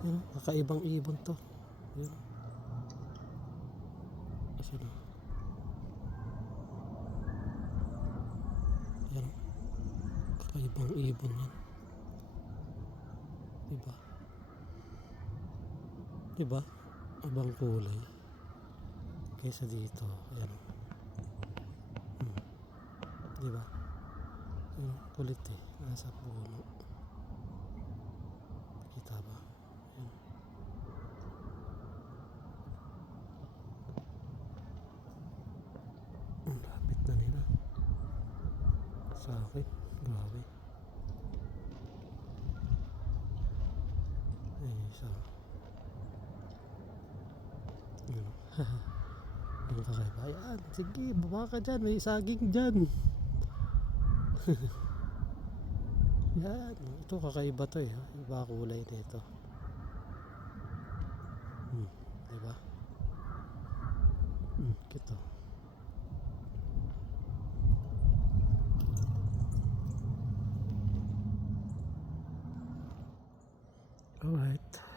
Yan, kakaibang ibon to. Yan. Asan na? Yan. Kakaibang ibon yan. Diba? Diba? Abang kulay. Kaysa dito. Yan. Diba? Yan, kulit eh. Nasa puno. Kita ba? Yan. Lapit na nila. Sa akin. Grabe. Isa. Ano? Yung kakaiba. Ayan. Sige, baba ka dyan. May saging dyan. Yan. Ito kakaiba to eh. Iba kulay nito. Diba? Ito. Alright.